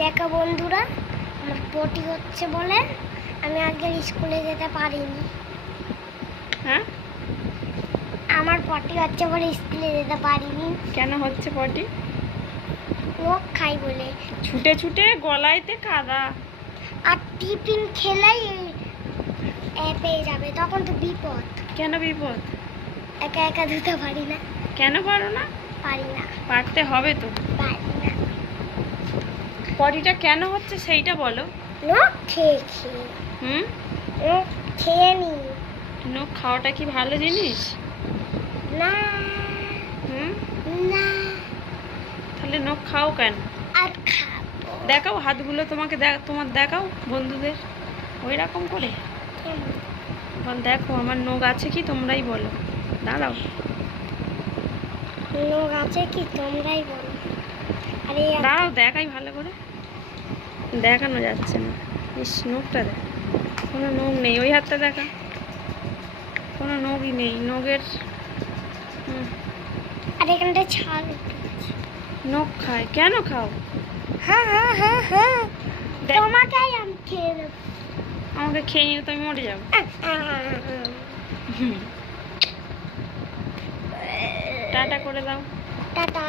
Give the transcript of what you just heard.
দেখো বন্ধুরা, আমার পটি হচ্ছে বলে আমি আজকে স্কুলে যেতে পারিনি। হ্যাঁ, আমার পটি হচ্ছে বলে স্কুলে যেতে পারিনি। কেন হচ্ছে পটি? নখ খাই বলে। ছুটে ছুটে গলাইতে কাদা। আর টিফিন খেলেই পেয়ে যাবে, তখন তো বিপদ। কেন বিপদ? একা একা ধুতে পারি না। কেন পারো না? পারি না। পারতে হবে তো। পারি না। পটিটা কেন হচ্ছে সেইটা বলো। নখ খেয়েছি। নখ খেয়ে নি। নখ খাওয়াটা কি ভালো জিনিস? না হুম, না। তাহলে নখ খাও কেন? আর খাবো। দেখাও হাতগুলো, তোমাকে তোমার দেখাও বন্ধুদের ওই রকম করে। বল দেখো আমার নখ আছে কি, তোমরাই বলো। দাঁড়াও, নখ আছে কি তোমরাই বলো। আরে দাঁড়াও দেখাই ভালো করে। দেখানো যাচ্ছে না। ইস, নখটা দেখ, কোনো নখ নেই। ওই হাতটা দেখা, কোনো নখই নেই নখের। আর এখানটা ছাল। নখ খায় কেন? খাও। হ্যাঁ হ্যাঁ হ্যাঁ হ্যাঁ, দেখ। তোমাকেই আমি খেয়ে নেবো। আমাকে খেয়ে নিলে তো আমি মরে যাবো। টাটা করে দাও। টাটা।